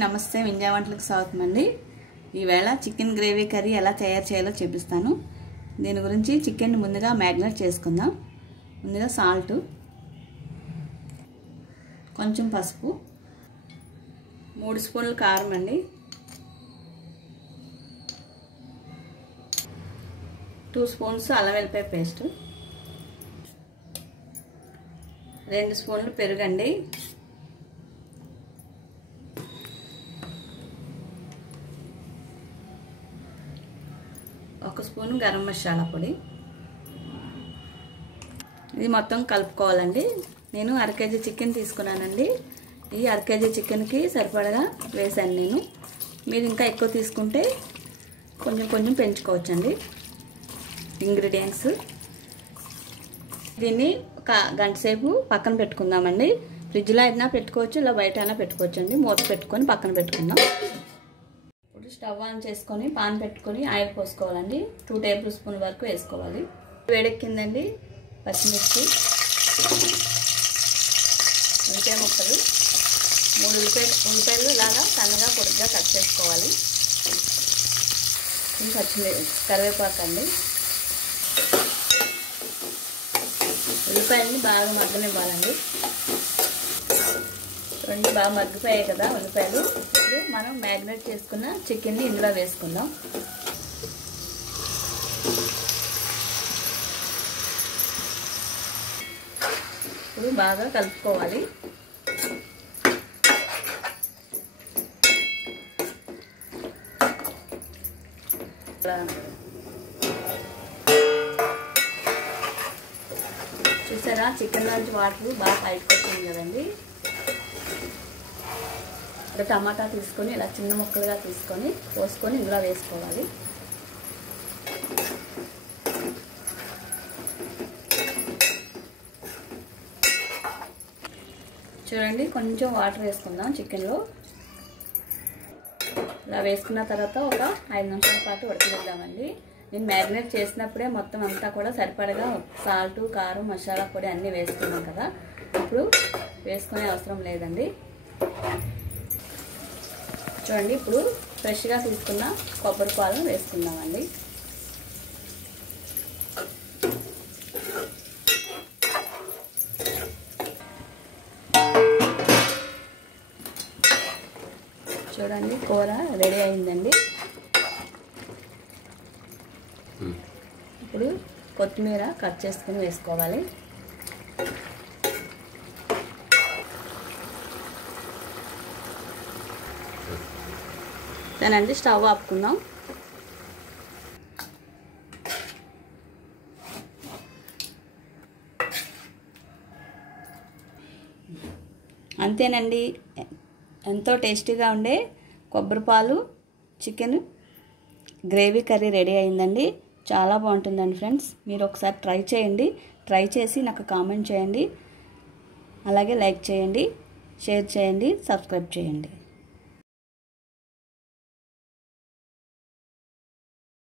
నమస్తే వింజా వంటలకు స్వాగతం అండి. ఈవేళ చికెన్ గ్రేవీ కర్రీ ఎలా తయారు చేయాలో చూపిస్తాను. దీని గురించి చికెన్ ముందుగా మ్యారినేట్ చేసుకుందాం. ముందుగా సాల్ట్, కొంచెం పసుపు, 3 స్పూన్లు కారం అండి, 2 స్పూన్స్ అల్లం వెల్లిపాయ పేస్ట్, 2 స్పూన్లు పెరుగండి, 1 స్పూన్ గరం మసాలా పొడి. ఇది మొత్తం కలుపుకోవాలండి. నేను 1/2 కేజీ చికెన్ తీసుకున్నానండి. ఈ 1/2 కేజీ చికెన్కి సరిపడగా వేసాను నేను. మీరు ఇంకా ఎక్కువ తీసుకుంటే కొంచెం పెంచుకోవచ్చండి ఇంగ్రీడియంట్స్. దీన్ని 1 గంట సేపు పక్కన పెట్టుకుందామండి. ఫ్రిడ్జ్లో అయినా పెట్టుకోవచ్చు, ఇలా బయట అయినా పెట్టుకోవచ్చు అండి. మూత పెట్టుకొని పక్కన పెట్టుకుందాం. ఇప్పుడు స్టవ్ ఆన్ చేసుకొని పాన్ పెట్టుకొని ఆయిల్ పోసుకోవాలండి. 2 టేబుల్ స్పూన్ వరకు వేసుకోవాలి. వేడెక్కిందండి. పచ్చిమిర్చి, ఉల్లిపాయ ముక్కలు, 3 ఉల్లిపాయలు ఇలాగా సన్నగా పొడిగా కట్ చేసుకోవాలి. కరివేపాకు అండి. ఉల్లిపాయలని బాగా మగ్గనివ్వాలండి. రెండు బాగా మగ్గిపోయాయి కదా ఉల్లిపాయలు. ఇప్పుడు మనం మ్యారినేట్ చేసుకున్న చికెన్ని ఇందులో వేసుకుందాం. ఇప్పుడు బాగా కలుపుకోవాలి. చూసారా, చికెన్ నుంచి వాటర్ బాగా బయటకు వచ్చింది కదండి. టమాటా తీసుకొని ఇలా చిన్న ముక్కలుగా తీసుకొని పోసుకొని ఇందులో వేసుకోవాలి. చూడండి, కొంచెం వాటర్ వేసుకుందాం చికెన్లో. ఇలా వేసుకున్న తర్వాత ఒక 5 నిమిషాల పాటు ఉడకనిద్దామండి. నేను మ్యారినేట్ చేసినప్పుడే మొత్తం అంతా కూడా సరిపడగా సాల్ట్, కారం, మసాలా పొడి అన్నీ వేసుకున్నాం కదా. ఇప్పుడు వేసుకునే అవసరం లేదండి. చూడండి, ఇప్పుడు ఫ్రెష్గా తీసుకున్న కొబ్బరి పాలను వేసుకుందామండి. చూడండి, కూర రెడీ అయిందండి. ఇప్పుడు కొత్తిమీర కట్ చేసుకుని వేసుకోవాలి. దానండి స్టవ్ ఆపుకుందాం. అంతేనండి, ఎంతో టేస్టీగా ఉండే కొబ్బరిపాలు చికెన్ గ్రేవీ కర్రీ రెడీ అయిందండి. చాలా బాగుంటుందండి ఫ్రెండ్స్. మీరు ఒకసారి ట్రై చేయండి. ట్రై చేసి నాకు కామెంట్ చేయండి. అలాగే లైక్ చేయండి, షేర్ చేయండి, సబ్స్క్రైబ్ చేయండి.